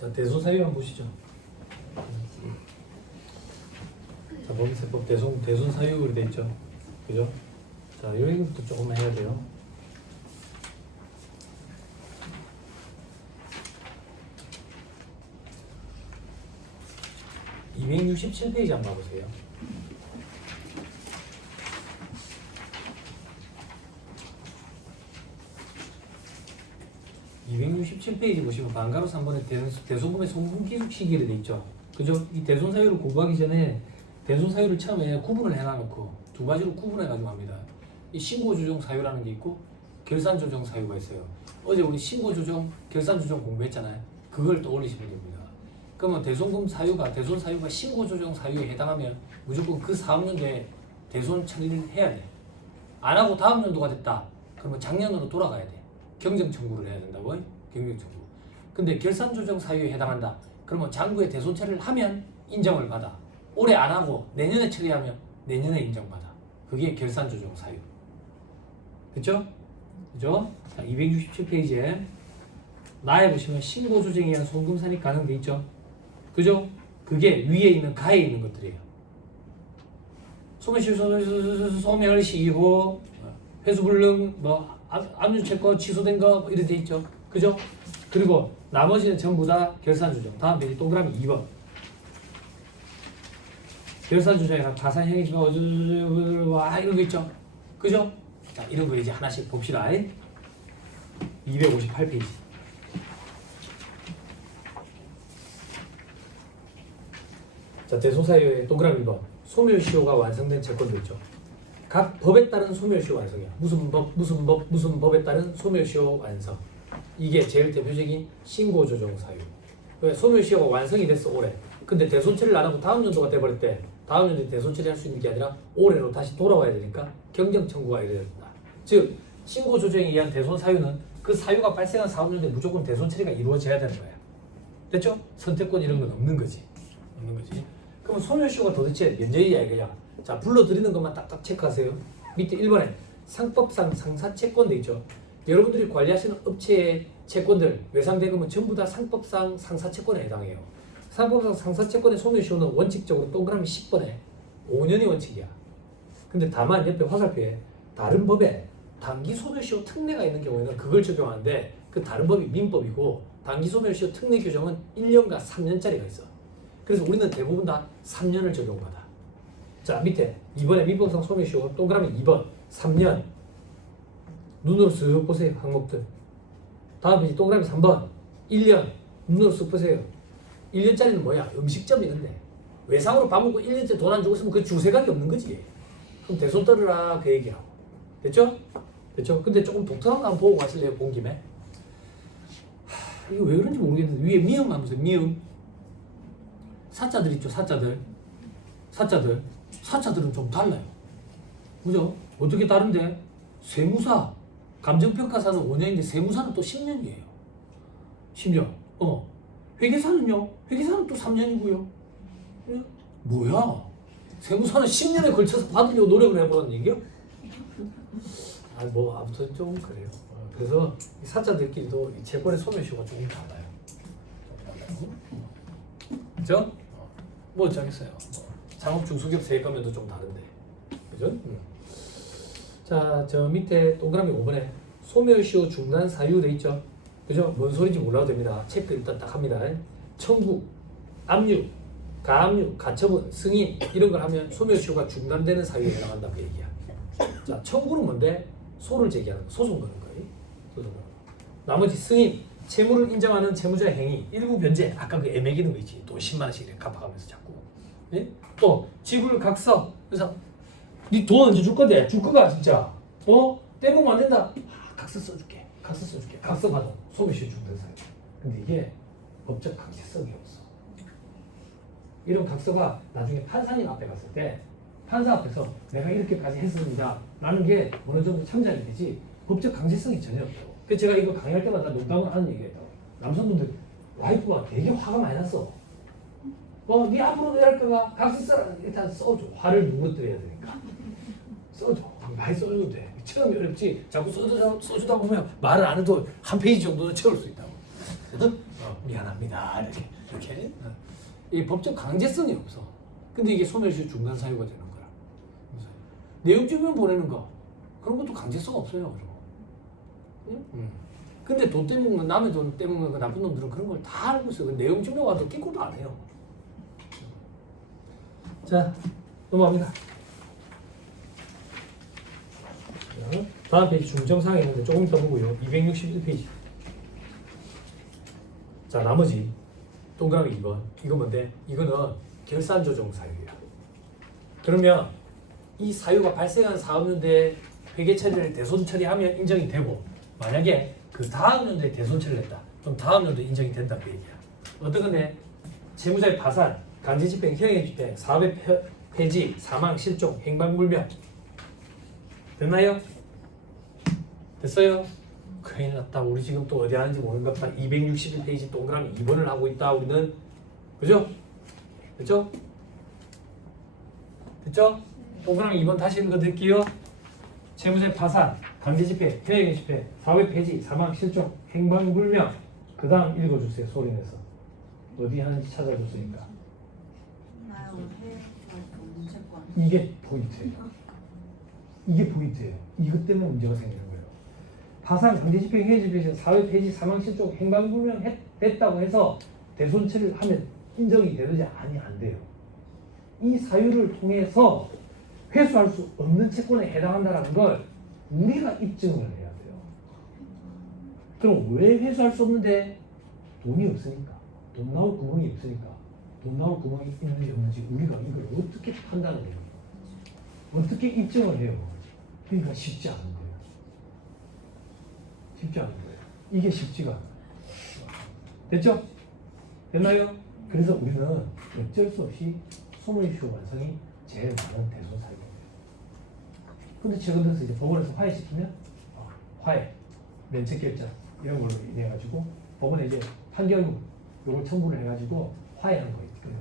자, 대손사유 한번 보시죠. 자, 법인세법 대손사유로 돼 있죠. 그죠? 자, 여기부터 조금만 해야 돼요. (267페이지) 한번 봐보세요. (267페이지) 보시면 반가로 3번에 대손금의 송금기록 시기로 돼 있죠. 그죠? 이 대손사유를 공부하기 전에 대손사유를 처음에 구분을 해놔놓고 두 가지로 구분해가지고 합니다. 이 신고조정 사유라는 게 있고 결산조정 사유가 있어요. 어제 우리 신고조정, 결산조정 공부했잖아요. 그걸 떠올리시면 됩니다. 그러면 대손금 사유가 신고조정 사유에 해당하면 무조건 그 사업연도에 대손 처리를 해야 돼. 안 하고 다음 연도가 됐다. 그러면 작년으로 돌아가야 돼. 경정 청구를 해야 된다고. 경정 청구. 근데 결산조정 사유에 해당한다. 그러면 장부에 대손 처리를 하면 인정을 받아. 올해 안 하고 내년에 처리하면 내년에 인정받아. 그게 결산조정 사유. 그쵸? 그죠? 자, 267페이지에 나에 보시면 신고조정에 의한 송금산입 가능돼 있죠? 그죠? 그게 위에 있는 가에 있는 것들이에요. 소멸시 이후 회수불능 압류채권 취소된 거 이렇게 돼 있죠. 그죠? 그리고 나머지는 전부 다 결산조정. 다음 페이지 동그라미 2번. 결산조정이랑 가산형이 와 이런 거 있죠. 그죠? 자, 이런 거 이제 하나씩 봅시다. 258페이지. 자, 대손사유의 동그라미 2번. 소멸시효가 완성된 채권도 있죠. 각 법에 따른 소멸시효 완성이야. 무슨 법에 따른 소멸시효 완성. 이게 제일 대표적인 신고조정 사유. 왜? 소멸시효가 완성이 됐어 올해. 근데 대손처리를 안 하고 다음 연도가 돼버렸대. 다음 연도에 대손처리 할 수 있는 게 아니라 올해로 다시 돌아와야 되니까 경정 청구가 이래야 된다. 즉 신고조정에 의한 대손 사유는 그 사유가 발생한 사업연도에 무조건 대손 처리가 이루어져야 되는 거야. 됐죠? 선택권 이런 건 없는 거지. 그럼 소멸시효가 도대체 면제이야 이거야. 자, 불러드리는 것만 딱딱 체크하세요. 밑에 1번에 상법상 상사채권 돼 있죠. 여러분들이 관리하시는 업체의 채권들 외상대금은 전부 다 상법상 상사채권에 해당해요. 상법상 상사채권의 소멸시효는 원칙적으로 동그라미 10번에 5년이 원칙이야. 근데 다만 옆에 화살표에 다른 법에 단기 소멸시효 특례가 있는 경우에는 그걸 적용하는데 그 다른 법이 민법이고 단기 소멸시효 특례 규정은 1년과 3년짜리가 있어. 그래서 우리는 대부분 다 3년을 적용받아. 자, 밑에 이번에 민법상 소멸시효 동그라미 2번 3년 눈으로 쓱 보세요. 항목들. 다음 페이지 동그라미 3번 1년 눈으로 쓱 보세요. 1년짜리는 뭐야? 음식점 이런데 외상으로 밥 먹고 1년째 돈 안 주고 있으면 그 주세각이 없는 거지. 그럼 대손 떨어라 그 얘기하고. 됐죠? 됐죠? 근데 조금 독특한 거 한번 보고 가실래요? 본 김에. 이거 왜 그런지 모르겠는데 위에 미음 한번 보세요. 미음. 사자들 있죠? 사자들은 좀 달라요. 그죠? 어떻게 다른데? 세무사, 감정평가사는 5년인데 세무사는 또 10년이에요. 10년. 회계사는요? 회계사는 또 3년이고요. 뭐야? 세무사는 10년에 걸쳐서 받으려고 노력을 해보라는 얘기요? 아무튼 좀 그래요. 그래서 이 사자들끼리도 이 채권의 소멸시효가 조금 달라요. 그죠? 뭐 어쩌겠어요. 상업 중소기업 세액감면도 좀 다른데. 그죠? 자, 저 밑에 동그라미 5번에 소멸시효 중단 사유 돼 있죠? 그죠? 뭔 소리인지 몰라도 됩니다. 체크 일단 딱 합니다. 청구, 압류, 가압류, 가처분, 승인 이런 걸 하면 소멸시효가 중단되는 사유에 해당한다 그 얘기야. 자, 청구는 뭔데? 소를 제기하는 거, 소송 거는 거예요. 소송 거는. 나머지 승인, 채무를 인정하는 채무자의 행위, 일부 변제, 아까 그 애매기는 거 있지. 돈 10만 원씩 이렇게 갚아가면서 자꾸. 예? 또 지불 각서, 그래서 니 돈 언제 줄 건데? 줄 거가 진짜. 떼먹으면 안 된다. 각서 써줄게. 각서 받아. 소멸시효 중단 사유. 근데 이게 법적 강제성이 없어. 이런 각서가 나중에 판사님 앞에 갔을 때 판사 앞에서 내가 이렇게까지 했습니다 라는 게 어느 정도 참작이 되지 법적 강제성이 전혀 없다고. 그래서 제가 이거 강의할 때마다 농담을 하는 얘기가 있다고. 남성분들 와이프가 되게 화가 많이 났어. 네 앞으로 왜 할 거가 각서 써라. 일단 써줘. 화를 누그러뜨려야 되니까. 써줘. 많이 써줘도 돼. 처음이 어렵지. 자꾸 써주다 보면 말을 안 해도 한 페이지 정도는 채울 수 있다고. 미안합니다. 이렇게. 이 법적 강제성이 없어. 근데 이게 소멸시효 중단 사유가 되는 거야. 내용 증명 보내는 거 그런 것도 강제성 없어요. 근데 돈 떼먹는 남의 돈 떼먹는 그 나쁜 놈들은 그런 걸 다 알고 있어요. 내용 증명 와도 끼고도 안 해요. 자, 넘어갑니다. 다음 페이지 중점사항이 있는데 조금 더 보고요. 261페이지. 자, 나머지 동그라미 2번. 이거 뭔데? 이거는 결산조정 사유야. 그러면 이 사유가 발생한 사업연도에 회계 처리를 대손 처리하면 인정이 되고, 만약에 그 다음 연도에 대손 처리를 했다. 그럼 다음 연도에 인정이 된다 그 얘기야. 어떤 건데? 채무자의 파산, 강제집행, 형해집행, 사업의 폐지, 사망, 실종, 행방불명. 됐나요? 됐어요? 큰일 났다. 우리 지금 또 어디 하는지 모르는갑다. 261페이지 동그라미 2번을 하고 있다. 우리는. 그죠? 됐죠? 됐죠? 동그라미 2번 다시 읽어드릴게요. 채무자의 파산, 강제집행, 현행집행, 사회 폐지, 사망, 실종, 행방불명. 그 다음 읽어주세요. 소리내서. 어디 하는지 찾아줬으니까. 이게 포인트예요. 이게 포인트예요. 이것 때문에 문제가 생기는 거예요. 파산, 강제집행, 현행집행, 사회 폐지, 사망, 실종, 행방불명 됐다고 해서 대손 처리를 하면 인정이 되느냐? 아니, 안 돼요. 이 사유를 통해서 회수할 수 없는 채권에 해당한다는 걸 우리가 입증을 해야 돼요. 그럼 왜 회수할 수 없는데? 돈이 없으니까. 돈 나올 구멍이 없으니까. 돈 나올 구멍이 있는지 없는지 우리가 이걸 어떻게 판단을 해요? 어떻게 입증을 해요? 그러니까 쉽지 않은 거예요. 쉽지 않은 거예요. 이게 쉽지가 않아요. 됐죠? 됐나요? 그래서 우리는 어쩔 수 없이 소멸시효 완성이 제일 많은 대손 사유입니다. 근데 최근 들어서 이제 법원에서 화해시키면 화해, 면책결정 이런 걸로 인해 가지고 법원에 이제 판결문 요걸 첨부를 해가지고 화해하는 거 있거든요.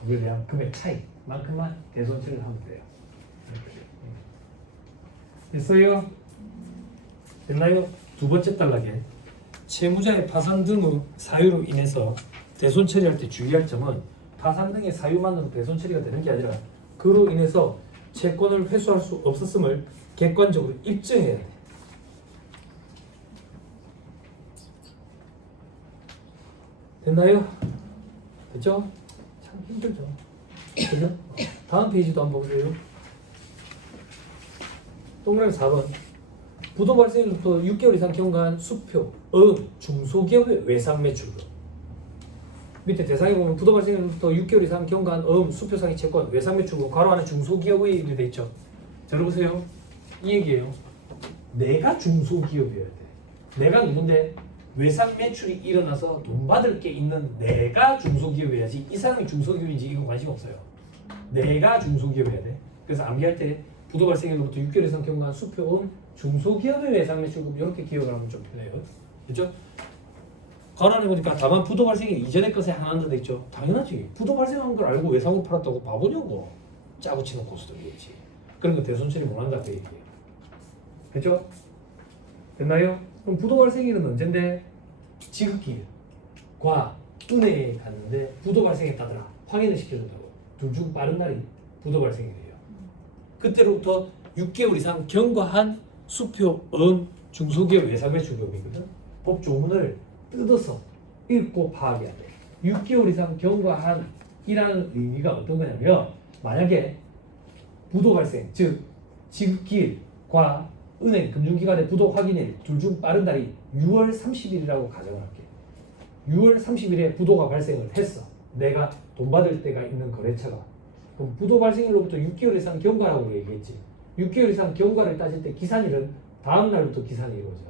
그거에 대한 금액 차이만큼만 대손 처리를 하면 돼요. 됐어요? 됐나요? 두 번째 단락에 채무자의 파산 등의 사유로 인해서 대손 처리할 때 주의할 점은 파산 등의 사유만으로 대손 처리가 되는 게 아니라 그로 인해서 채권을 회수할 수 없었음을 객관적으로 입증해야 돼. 됐나요? 됐죠? 참 힘들죠. 그죠? 다음 페이지도 한번 보세요. 동그라미 4번. 부도 발생일부터 6개월 이상 경과한 수표, 중소기업의 외상 매출금. 밑에 대상에 보면 부도 발생일부터 6개월 이상 경과한 수표상의 채권, 외상 매출금, 괄호 안에 중소기업의 일이 돼 있죠. 자, 들어보세요. 이 얘기예요. 내가 중소기업이어야 돼. 내가 누군데? 외상 매출이 일어나서 돈 받을 게 있는 내가 중소기업이어야지. 이 사람이 중소기업인지 이거 관심 없어요. 내가 중소기업이어야 돼. 그래서 암기할 때 부도 발생일로부터 6개월 이상 경과한 수표은 중소기업의 외상 매출금 이렇게 기억을 하면 좀 편해요. 그렇죠? 괄호안에 보니까 다만 부도 발생일 이전의 것에 한한다 돼 있죠. 당연하지. 부도 발생한 걸 알고 외상을 팔았다고 바보냐고. 짜고 치는 고수들이겠지. 그런 거 대손 처리 못한다 그 얘기예요. 됐죠? 됐나요? 그럼 부도 발생일은 언젠데? 지급기일과 은행에 갔는데 부도 발생했다더라. 확인을 시켜준다고. 둘 중 빠른 날이 부도 발생일이에요. 그때로부터 6개월 이상 경과한 수표, 중소기업 외상매출금이거든. 법 조문을 뜯어서 읽고 파악해야 돼. 6개월 이상 경과한 이라는 의미가 어떤 거냐면, 만약에 부도 발생, 즉 지급기일과 은행 금융기관의 부도 확인일 둘 중 빠른 날이 6월 30일이라고 가정할게. 6월 30일에 부도가 발생을 했어. 내가 돈 받을 때가 있는 거래처가. 그럼 부도 발생일로부터 6개월 이상 경과라고 얘기했지. 6개월 이상 경과를 따질 때 기산일은 다음 날부터 기산이 이루어져.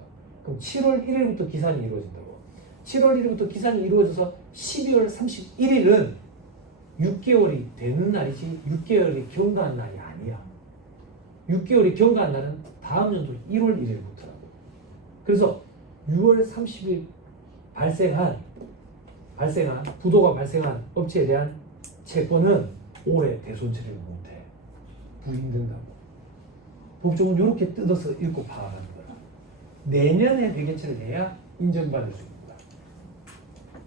그럼 7월 1일부터 기산이 이루어진다고. 7월 1일부터 기산이 이루어져서 12월 31일은 6개월이 되는 날이지 6개월이 경과한 날이 아니야. 6개월이 경과한 날은 다음 연도 1월 1일부터라고. 그래서 6월 30일 발생한 부도가 발생한 업체에 대한 채권은 올해 대손 처리를 못해. 부인된다고. 법조문 이렇게 뜯어서 읽고 파악하는 거야. 내년에 회계처리를 해야 인정받을 수 있다.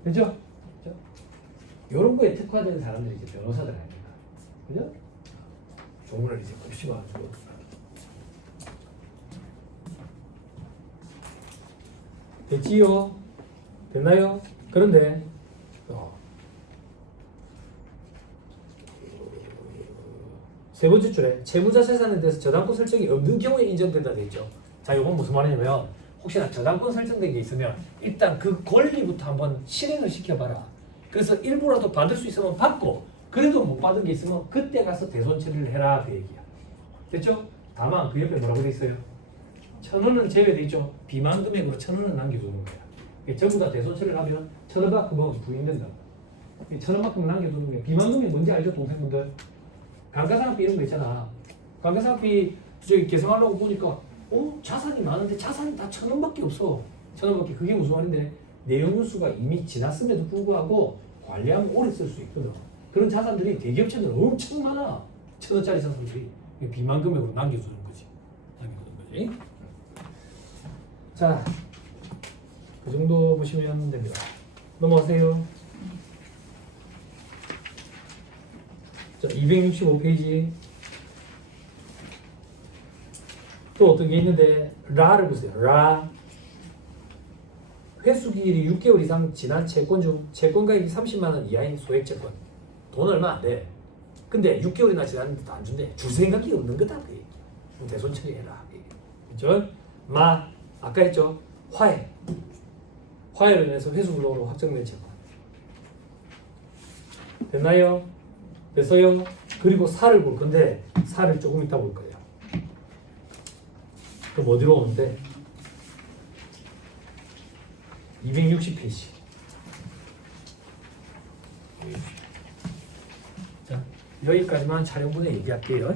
그죠? 그죠? 이런 거에 특화된 사람들이 이제 변호사들 아닙니까? 그죠? 조문을 이제 곱씹어가지고 됐지요? 됐나요? 그런데 세 번째 줄에 채무자 재산에 대해서 저당권 설정이 없는 경우에 인정된다 돼 있죠. 자, 이건 무슨 말이냐면 혹시나 저당권 설정된 게 있으면 일단 그 권리부터 한번 실행을 시켜봐라. 그래서 일부라도 받을 수 있으면 받고 그래도 못 받은 게 있으면 그때 가서 대손 처리를 해라 그 얘기야. 됐죠? 다만 그 옆에 뭐라고 돼 있어요? 1,000원은 제외돼 있죠. 비만 금액으로 1,000원은 남겨두는 거야. 이게 전부 다 대손 처리를 하면 1,000원만큼은 부인된다. 1,000원만큼 남겨두는 게 비만 금액 뭔지 알죠, 동생분들? 감가상각비 이런 거 있잖아. 감가상각비 저기 계산하려고 보니까 자산이 많은데 자산이 다 1,000원밖에 없어. 1,000원밖에. 그게 무슨 말인데 내용 뉴스가 이미 지났음에도 불구하고 관리하면 오래 쓸 수 있거든. 그런 자산들이 대기업체들 엄청 많아. 1,000원짜리 자산들이 비만 금액으로 남겨두는 거지. 남겨두는 거지. 자, 그 정도 보시면 됩니다. 넘어가세요. 자, 265페이지. 또 어떤 게 있는데 라를 보세요. 라. 회수기일이 6개월 이상 지난 채권 중 채권가액이 30만 원 이하인 소액채권. 돈 얼마 안 돼. 근데 6개월이나 지났는데도 안 준대. 줄 생각이 없는 거다. 대손 처리해라. 그죠? 마. 아까 했죠. 화해. 화해로 인해서 회수불능으로 확정된 채권. 됐나요? 됐어요? 그리고 사를 볼 건데 사를 조금 이따 볼 거예요. 그럼 어디로 오는데? 260페이지. 자, 여기까지만 촬영분에 얘기할게요.